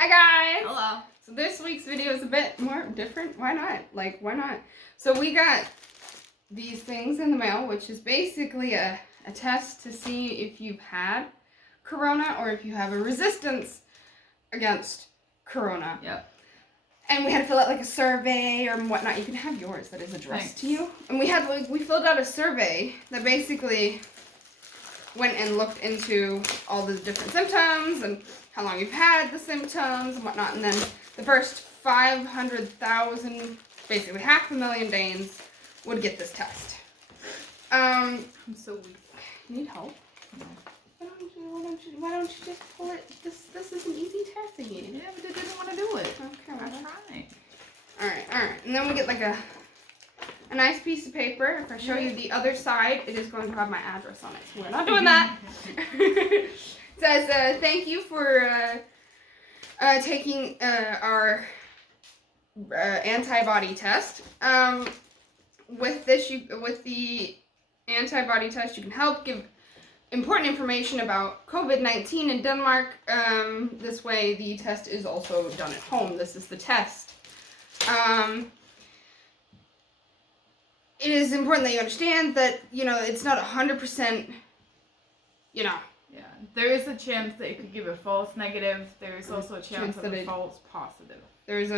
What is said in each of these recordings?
Hi guys! Hello. So this week's video is a bit more different. Why not? Why not? So we got these things in the mail, which is basically a test to see if you've had corona or if you have a resistance against corona. Yep. And we had to fill out like a survey or whatnot. You can have yours that is addressed to you. And we filled out a survey that basically went and looked into all the different symptoms and how long you've had the symptoms and whatnot. And then the first 500,000, basically 500,000 Danes would get this test. I'm so weak. You need help? No. Why don't you just pull it? This is an easy test again. Yeah, but they didn't want to do it. Okay, I tried. Alright. And then we get like a nice piece of paper. If I show you the other side, it is going to have my address on it. So we're not doing that. It says, thank you for taking our antibody test. With the antibody test, you can help give important information about COVID-19 in Denmark. This way, the test is also done at home. This is the test. It is important that you understand that, it's not 100%, Yeah, there is a chance that it could give a false negative. There is also a chance of a false positive. There is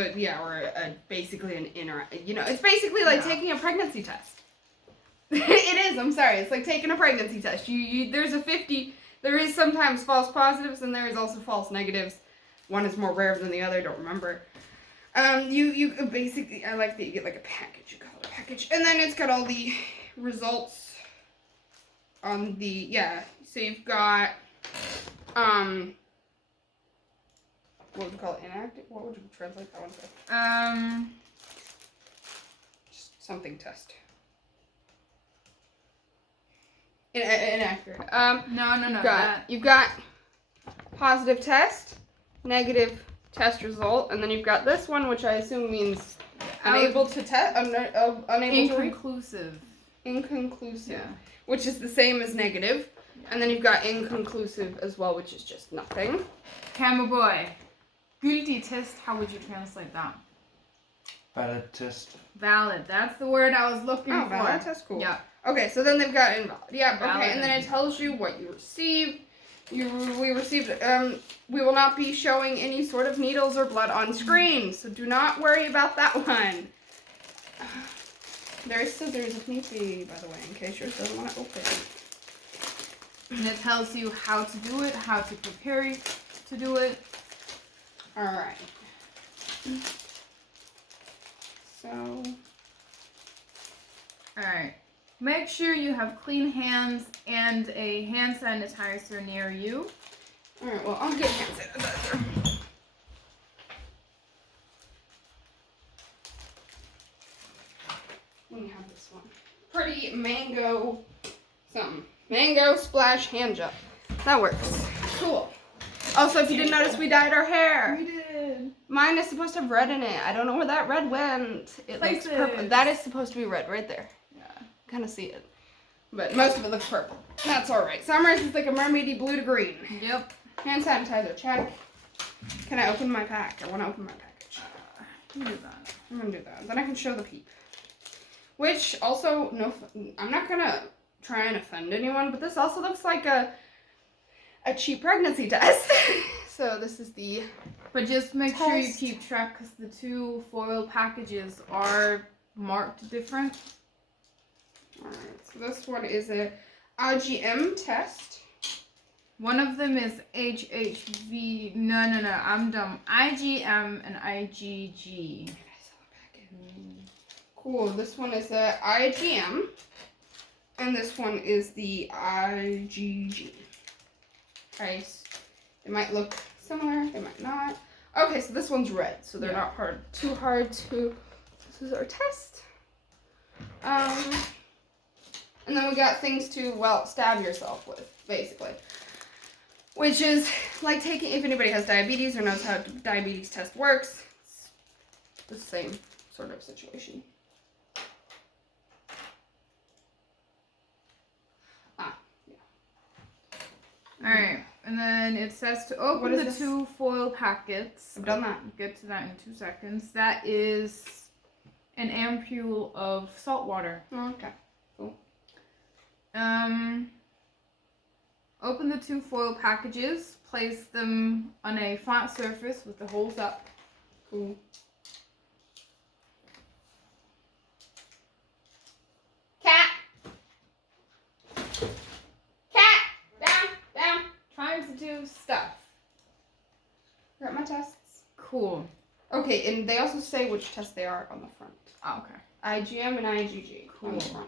basically an it's basically like taking a pregnancy test. It is, I'm sorry. It's like taking a pregnancy test. There is sometimes false positives and there is also false negatives. One is more rare than the other, I don't remember. You basically, I like that you get like a package, you call it a package. And then it's got all the results on so you've got, what would you call it, inactive? What would you translate that one to? Just something test. Inaccurate. No. You've got positive test, negative test result, and then you've got this one, which I assume means unable to test, Inconclusive. Inconclusive. Yeah. Which is the same as negative. And then you've got inconclusive as well, which is just nothing. Camera boy. Gültig test, how would you translate that? Valid test. Valid. That's the word I was looking for. Valid test, cool. Yeah. Okay, so then they've got invalid. Yeah, Valid. Okay, and then it tells you what you received. We will not be showing any sort of needles or blood on screen, so do not worry about that one. There is scissors if need be, by the way, in case yours doesn't want to open. And it tells you how to do it, how to prepare to do it. Alright. So. Alright. Make sure you have clean hands and a hand sanitizer near you. Alright, well, I'll get hand sanitizer. Let me have this one. Pretty mango something. Mango splash hand gel. That works. Cool. Also, if you didn't notice, we dyed our hair. We did. Mine is supposed to have red in it. I don't know where that red went. It looks purple. That is supposed to be red right there. Yeah. Kind of see it. But most of it looks purple. That's alright. Summer's is like a mermaidy blue to green. Yep. Hand sanitizer, check. Can I open my pack? I want to open my package. You do that. I'm going to do that. Then I can show the peep. Which also, I'm not going to try and offend anyone, but this also looks like a cheap pregnancy test. So this is the But just make sure you test. keep track because the two foil packages are marked different. Alright, so this one is a IgM test. One of them is HHV. No, I'm dumb. IgM and IgG. Cool, this one is a IgM. And this one is the IgG. Okay, they might look similar, they might not. Okay, so this one's red, so they're not too hard to. This is our test. And then we got things to, stab yourself with, basically. Which is like taking, if anybody has diabetes or knows how a diabetes test works, it's the same sort of situation. Alright, and then it says to open What is the this? 2 foil packets. I've done that. I'll get to that in 2 seconds. That is an ampule of salt water. Oh, okay. Cool. Open the 2 foil packages. Place them on a flat surface with the holes up. Cool. Cat! Cat! Down! Down! Trying to do stuff. Got my tests. Cool. Okay, and they also say which tests they are on the front. Oh, okay. IgM and IgG on the Cool.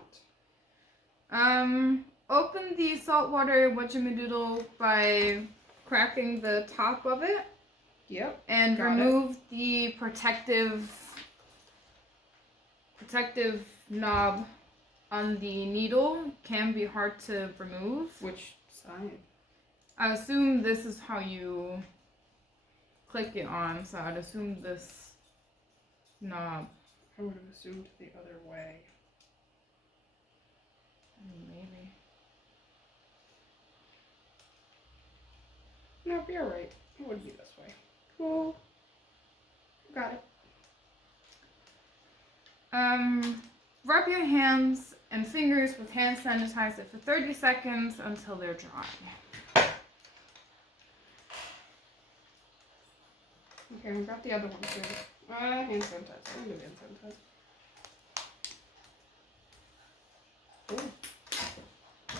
front. Open the saltwater whatchamadoodle by cracking the top of it. Yep. And Got remove the protective knob on the needle. Can be hard to remove. Which side? I assume this is how you click it on, so I'd assume this knob. I would have assumed the other way. Maybe. No, you're right. It would be this way. Cool. Got it. Rub your hands and fingers with hand sanitizer for 30 seconds until they're dry. Okay, we got the other one too. Hand sanitizer. I'm gonna do hand sanitizer. Cool.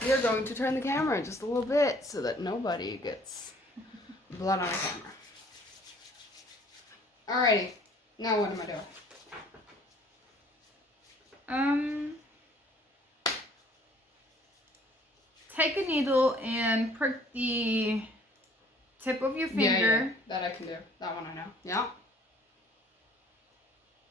We are going to turn the camera just a little bit so that nobody gets blood on the camera. Alrighty. Now what am I doing? Take a needle and prick the tip of your finger Yeah, that I can do. That one I know. Yeah.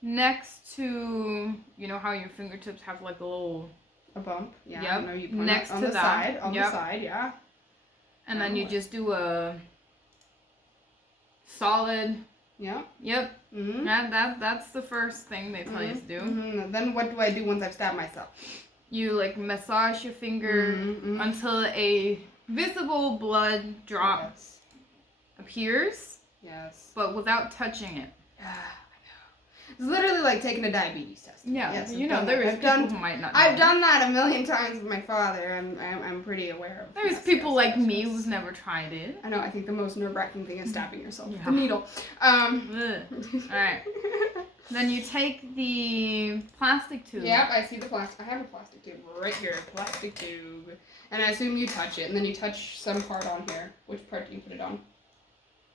next to, you know how your fingertips have like a little, A bump. Yeah. Yep. I know you point Next on to the that. side. On Yep. the side. Yeah. and then you just do a solid, Yeah. yep, Mm-hmm. that's the first thing they tell you to do. Mm-hmm. Then what do I do once I've stabbed myself? You like massage your finger Mm-hmm. until a visible blood drop Yes. appears, Yes. but without touching it. Yeah, I know. It's literally like taking a diabetes test. Yeah, Yes, you I've know done there that. is I've people done. who might not. I've know. done that a million times with my father. I'm pretty aware of. There's yes, people yes, like yes, me yes. who's never tried it. I know. I think the most nerve-wracking thing is stabbing yourself with Yeah. the needle. Ugh. Alright. Then you take the plastic tube. Yep, I see the plastic. I have a plastic tube right here. Plastic tube. And I assume you touch it, and then you touch some part on here. Which part do you put it on?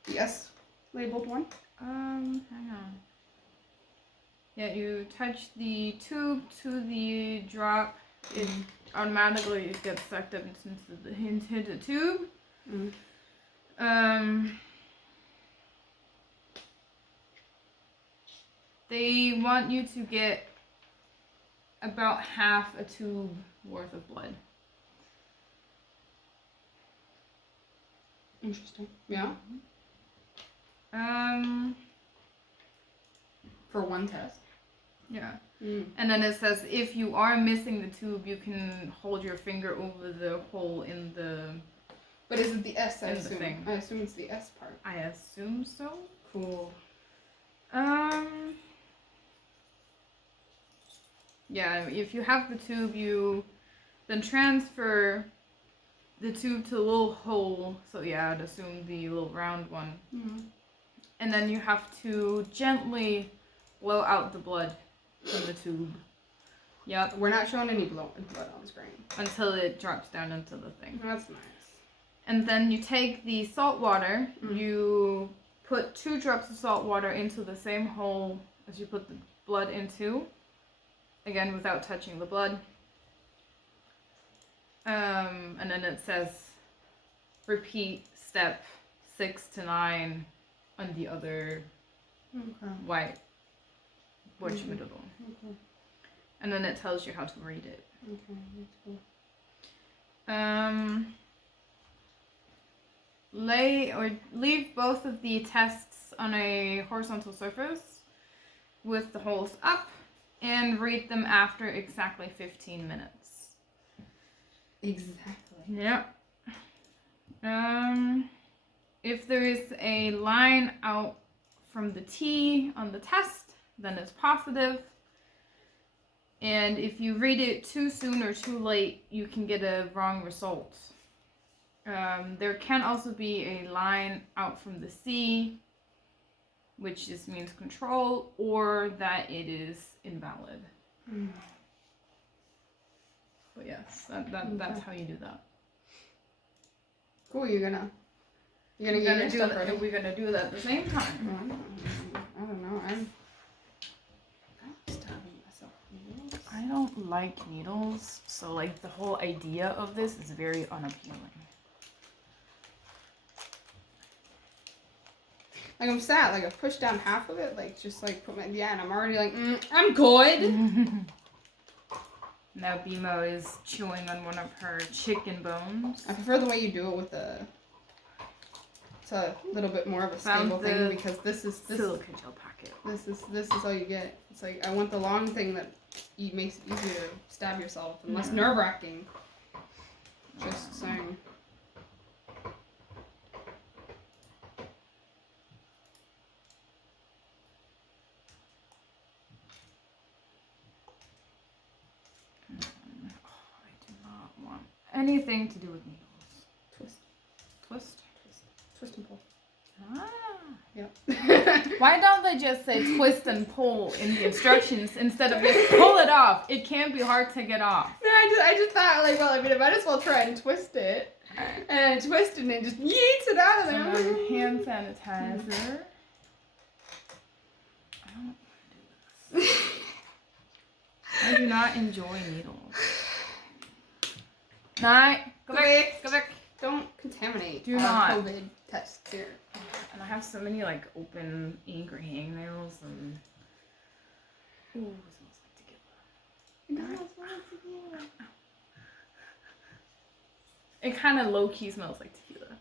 The S labeled one. Hang on. Yeah, you touch the tube to the drop. It automatically gets sucked up into the tube. Mm. They want you to get about half a tube worth of blood. Interesting. Yeah. For one test. Yeah. Mm. And then it says if you are missing the tube, you can hold your finger over the hole in the. But is it the S? I In the assume. thing. I assume it's the S part. I assume so. Cool. Yeah, if you have the tube, you then transfer the tube to the little hole. So yeah, I'd assume the little round one. Mm-hmm. And then you have to gently blow out the blood from the tube. Yep, We're not showing any blood on screen. until it drops down into the thing. That's nice. And then you take the salt water, Mm. you put 2 drops of salt water into the same hole as you put the blood into. Again, without touching the blood. And then it says repeat step 6 to 9 on the other Okay. white whatchamadoodle. Okay. And then it tells you how to read it. Okay. That's cool. Lay or leave both of the tests on a horizontal surface with the holes up and read them after exactly 15 minutes. Exactly. Yep. If there is a line out from the T on the test, then it's positive. And if you read it too soon or too late, you can get a wrong result. There can also be a line out from the C, which just means control, or that it is invalid. But yes, that's how you do that. Cool, you're gonna get your stuff ready. We're gonna do that at the same time. I don't know. I'm stabbing myself with needles. I don't like needles, so like the whole idea of this is very unappealing. Like I'm sad. Like I pushed down half of it. Like just like put my and I'm already like I'm good. Now Bimo is chewing on one of her chicken bones. I prefer the way you do it with it's a little bit more of a stable thing because this silica gel packet. This is all you get. It's like I want the long thing that makes it easier to stab yourself and less nerve-wracking. Just saying. Anything to do with needles. Twist and pull. Ah. Yep. Why don't they just say twist and pull in the instructions instead of just pull it off? It can be hard to get off. No, I just thought like, well, I mean, I might as well try and twist it. And twist it and just yeets it out of there. Some hand sanitizer. I don't want to do this. I do not enjoy needles. Night. Go back. Go back. Don't contaminate Do not. COVID tests here. And I have so many like open ink or hangnails and ooh, it smells like tequila. It kind of low key smells like tequila.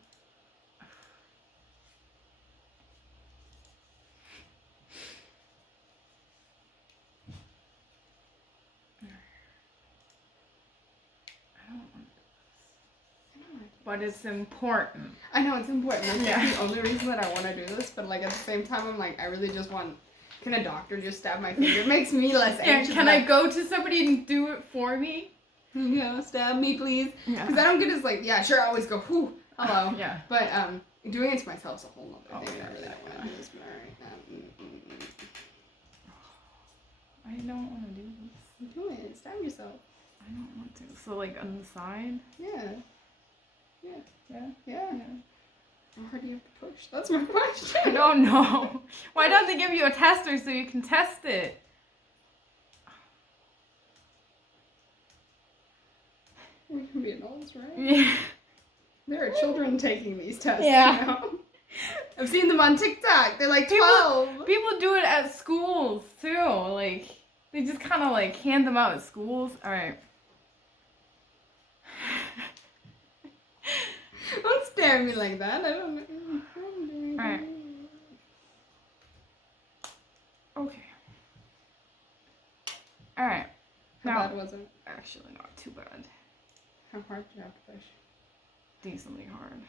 But it's important. I know it's important. That's the only reason that I want to do this. But like at the same time, I'm like, I really just want. Can a doctor just stab my finger? It makes me less anxious. Yeah. Can I go to somebody and do it for me? Yeah, stab me, please. Yeah. Because I don't get as like, yeah, sure. I always go, whew, hello. Yeah. But doing it to myself is a whole nother thing. Yeah, I really don't want to do this. But all right. I don't want to do this. Do it. Stab yourself. I don't want to. So like on the side. Yeah. Yeah. How hard do you have to push? That's my question. I don't know. Why don't they give you a tester so you can test it? We can be adults, right? Yeah. There are children taking these tests. Yeah. You know? I've seen them on TikTok. They're like 12. People do it at schools too. Like they just kind of like hand them out at schools. All right. Don't stare at me like that. I don't know. Alright. Okay. Alright. How bad was it? Actually, not too bad. How hard did you have to push? Decently hard.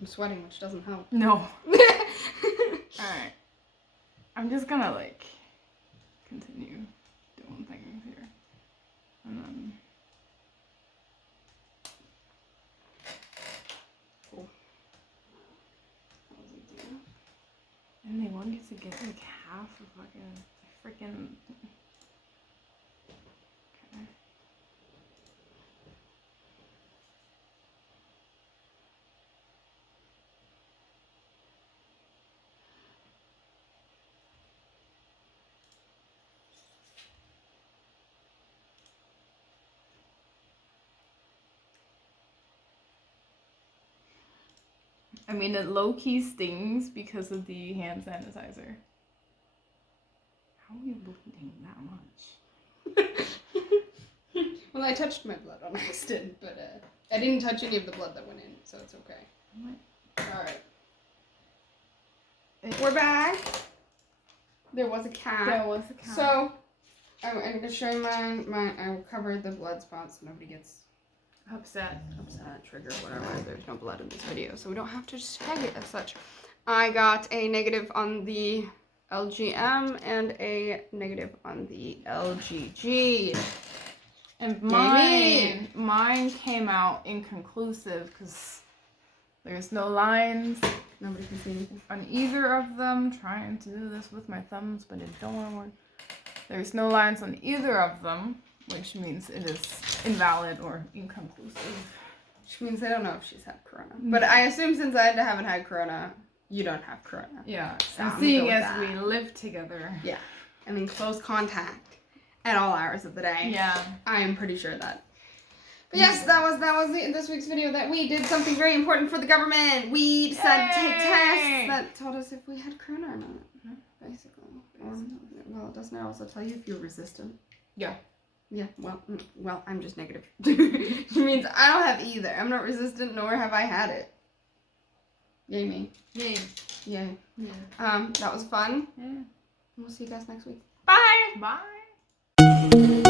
I'm sweating, which doesn't help. No. Alright. I'm just gonna like continue doing things here. And then cool. and they want you to get like half of freaking okay. I mean, it low-key stings because of the hand sanitizer. How are you bleeding that much? Well, I touched my blood on accident, but I didn't touch any of the blood that went in, so it's okay. What? Alright. We're back. There was a cat. There was a cat. So, I'm going to show you my I will cover the blood spots so nobody gets upset, trigger, whatever. There's no blood in this video, so we don't have to just tag it as such. I got a negative on the LGM and a negative on the LGG. And mine came out inconclusive because there's no lines. Nobody can see anything on either of them. Trying to do this with my thumbs, but it don't want to work. There's no lines on either of them, which means it is invalid or inconclusive. Which means I don't know if she's had corona. But I assume since I haven't had corona, you don't have corona. Yeah. So and I'm seeing good with as that. we live together. Yeah. I'm in close contact at all hours of the day. Yeah. I am pretty sure that. But yes, that was this week's video that we did something very important for the government. We decided to take tests that told us if we had corona or not, basically. Well, doesn't it also tell you if you're resistant? Yeah. Yeah, well, I'm just negative. Which means I don't have either. I'm not resistant, nor have I had it. Yay me. Yay. Yay. Yeah. That was fun. Yeah. We'll see you guys next week. Bye. Bye.